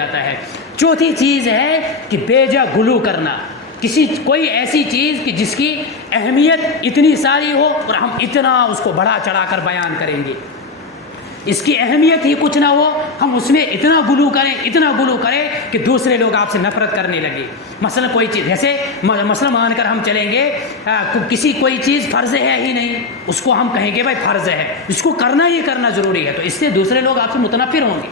جاتا ہے۔ چوتھی چیز ہے کہ بیجا گلو کرنا، کوئی ایسی چیز کہ جس کی اہمیت اتنی ساری ہو اور ہم اتنا اس کو بڑھا چڑھا کر بیان کریں گے، اس کی اہمیت ہی کچھ نہ ہو، ہم اس میں اتنا گلو کریں کہ دوسرے لوگ آپ سے نفرت کرنے لگے۔ مثلا کوئی چیز، جیسے مثلا مان کر ہم چلیں گے کوئی چیز فرض ہے ہی نہیں، اس کو ہم کہیں گے بھائی فرض ہے، اس کو کرنا ضروری ہے، تو اس سے دوسرے لوگ آپ سے متنفر ہوں گے۔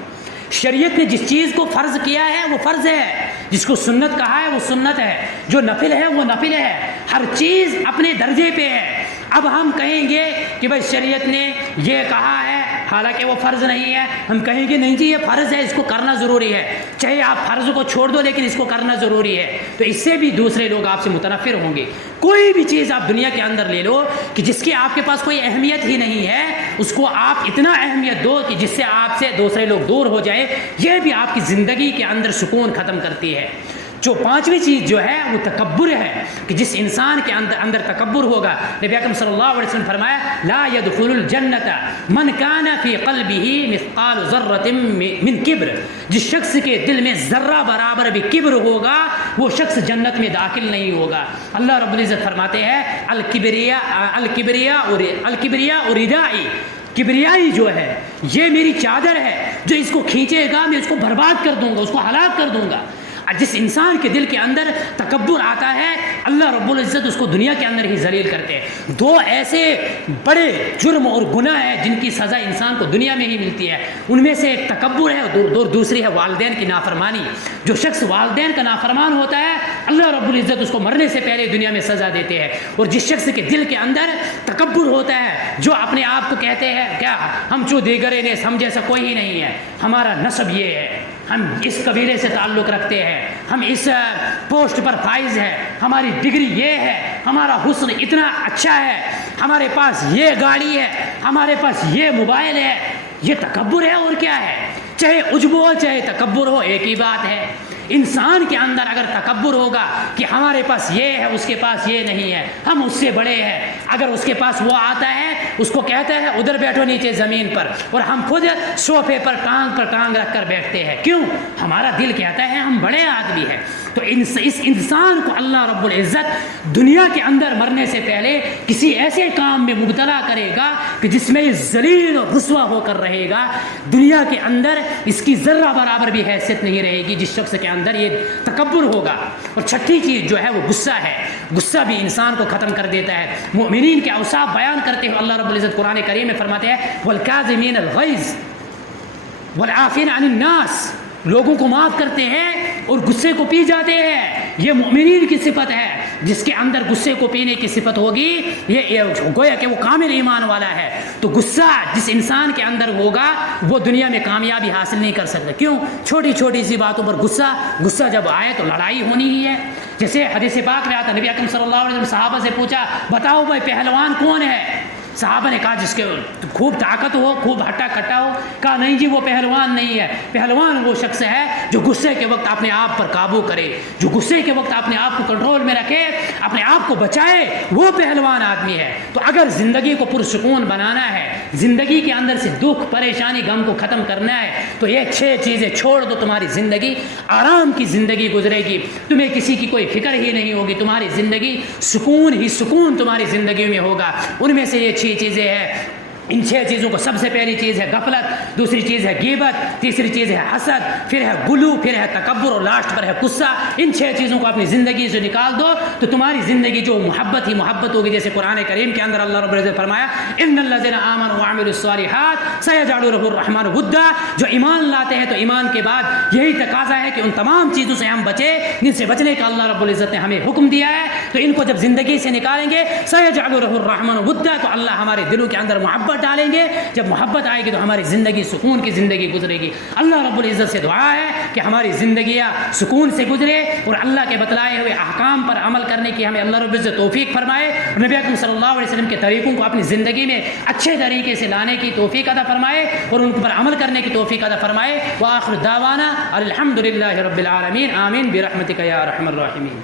شریعت نے جس چیز کو فرض کیا ہے وہ فرض ہے، جس کو سنت کہا ہے وہ سنت ہے، جو نفل ہے وہ نفل ہے، ہر چیز اپنے درجے پہ ہے۔ اب ہم کہیں گے کہ بھائی شریعت نے یہ کہا ہے حالانکہ وہ فرض نہیں ہے، ہم کہیں گے نہیں جی یہ فرض ہے، اس کو کرنا ضروری ہے، چاہے آپ فرض کو چھوڑ دو لیکن اس کو کرنا ضروری ہے، تو اس سے بھی دوسرے لوگ آپ سے متنفر ہوں گے۔ کوئی بھی چیز آپ دنیا کے اندر لے لو کہ جس کی آپ کے پاس کوئی اہمیت ہی نہیں ہے، اس کو آپ اتنا اہمیت دو کہ جس سے آپ سے دوسرے لوگ دور ہو جائیں، یہ بھی آپ کی زندگی کے اندر سکون ختم کرتی ہے۔ جو پانچویں چیز جو ہے وہ تکبر ہے، کہ جس انسان کے اندر تکبر ہوگا، نبی اکرم صلی اللہ علیہ وسلم فرمایا لا يدخل الجنت من كان في قلبه مثقال ذرة من کبر، جس شخص کے دل میں ذرہ برابر بھی کبر ہوگا وہ شخص جنت میں داخل نہیں ہوگا۔ اللہ رب العزت فرماتے ہیں الکبریاء ردائی، کبریائی جو ہے یہ میری چادر ہے، جو اس کو کھینچے گا میں اس کو برباد کر دوں گا، اس کو ہلاک کر دوں گا۔ جس انسان کے دل کے اندر تکبر آتا ہے اللہ رب العزت اس کو دنیا کے اندر ہی ذلیل کرتے ہیں۔ دو ایسے بڑے جرم اور گناہ ہیں جن کی سزا انسان کو دنیا میں ہی ملتی ہے، ان میں سے ایک تکبر ہے اور دوسری ہے والدین کی نافرمانی۔ جو شخص والدین کا نافرمان ہوتا ہے اللہ رب العزت اس کو مرنے سے پہلے دنیا میں سزا دیتے ہیں، اور جس شخص کے دل کے اندر تکبر ہوتا ہے، جو اپنے آپ کو کہتے ہیں کیا ہم چو دیگرے نے، ہم جیسا کوئی ہی نہیں ہے، ہمارا نسب یہ ہے، ہم اس قبیلے سے تعلق رکھتے ہیں، ہم اس پوسٹ پر فائز ہیں، ہماری ڈگری یہ ہے، ہمارا حسن اتنا اچھا ہے، ہمارے پاس یہ گاڑی ہے، ہمارے پاس یہ موبائل ہے، یہ تکبر ہے اور کیا ہے؟ چاہے عجب ہو چاہے تکبر ہو ایک ہی بات ہے۔ انسان کے اندر اگر تکبر ہوگا کہ ہمارے پاس یہ ہے اس کے پاس یہ نہیں ہے، ہم اس سے بڑے ہیں، اگر اس کے پاس وہ آتا ہے اس کو کہتا ہے ادھر بیٹھو نیچے زمین پر، اور ہم خود صوفے پر ٹانگ رکھ کر بیٹھتے ہیں، کیوں؟ ہمارا دل کہتا ہے ہم بڑے آدمی ہیں۔ تو اس انسان کو اللہ رب العزت دنیا کے اندر مرنے سے پہلے کسی ایسے کام میں مبتلا کرے گا کہ جس میں یہ ذلیل اور رسوا ہو کر رہے گا، دنیا کے اندر اس کی ذرہ برابر بھی حیثیت نہیں رہے گی جس شخص کے اندر یہ تکبر ہوگا۔ اور چھٹی چیز جو ہے وہ غصہ ہے، غصہ بھی انسان کو ختم کر دیتا ہے۔ مومنین کے اوصاف بیان کرتے ہوئے اللہ رب العزت قرآن کریم میں فرماتے ہیں والکاظمین الغیظ والعافین عن الناس، لوگوں کو معاف کرتے ہیں اور غصے کو پی جاتے ہیں، یہ مومنین کی صفت ہے۔ جس کے اندر غصے کو پینے کی صفت ہوگی یہ گویا کہ وہ کامل ایمان والا ہے۔ تو غصہ جس انسان کے اندر ہوگا وہ دنیا میں کامیابی حاصل نہیں کر سکتا، کیوں؟ چھوٹی چھوٹی سی باتوں پر غصہ جب آئے تو لڑائی ہونی ہی ہے۔ جیسے حدیث پاک میں آتا نبی اکرم صلی اللہ علیہ وسلم صحابہ سے پوچھا بتاؤ بھائی پہلوان کون ہے؟ صحابہ نے کہا جس کے خوب طاقت ہو، خوب ہٹا کٹا ہو۔ کہا نہیں جی وہ پہلوان نہیں ہے، پہلوان وہ شخص ہے جو غصے کے وقت اپنے آپ پر قابو کرے، جو غصے کے وقت اپنے آپ کو کنٹرول میں رکھے، اپنے آپ کو بچائے، وہ پہلوان آدمی ہے۔ تو اگر زندگی کو پرسکون بنانا ہے، زندگی کے اندر سے دکھ پریشانی غم کو ختم کرنا ہے تو یہ 6 چیزیں چھوڑ دو، تمہاری زندگی آرام کی زندگی گزرے گی، تمہیں کسی کی کوئی فکر ہی نہیں ہوگی، تمہاری زندگی سکون ہی سکون تمہاری زندگی میں ہوگا۔ ان میں سے یہ 6 چیزیں ہیں۔ ان 6 چیزوں کو سب سے پہلی چیز ہے غفلت، دوسری چیز ہے غیبت، تیسری چیز ہے حسد، پھر ہے غلو، پھر ہے تکبر، اور لاسٹ پر ہے غصہ۔ ان 6 چیزوں کو اپنی زندگی سے نکال دو تو تمہاری زندگی جو محبت ہی محبت ہوگی۔ جیسے قرآن کریم کے اندر اللہ رب العزت فرمایا ان الذین آمنوا وعملوا الصالحات سیجعل لهم الرحمن ودا، جو ایمان لاتے ہیں تو ایمان کے بعد یہی تقاضا ہے کہ ان تمام چیزوں سے ہم بچیں جن سے بچنے کا اللہ رب العزت نے ہمیں حکم دیا ہے۔ تو ان کو جب زندگی سے نکالیں گے سیجعل له الرحمن ودا، تو اللہ ہمارے دلوں کے اندر محبت ڈالیں گے۔ جب محبت آئے گی تو ہماری زندگی سکون کی زندگی گزرے گی۔ اللہ رب العزت سے دعا ہے کہ ہماری زندگیاں سکون سے گزرے اور اللہ کے بتلائے ہوئے احکام پر عمل کرنے کی ہمیں اللہ رب العزت توفیق فرمائے، اور نبی اکرم صلی اللہ علیہ وسلم کے طریقوں کو اپنی زندگی میں اچھے طریقے سے لانے کی توفیق عطا فرمائے اور ان پر عمل کرنے کی توفیق عطا فرمائے۔ وآخر دعوانا الحمدللہ رب العالمین، آمین برحمتک یا ارحم الراحمین۔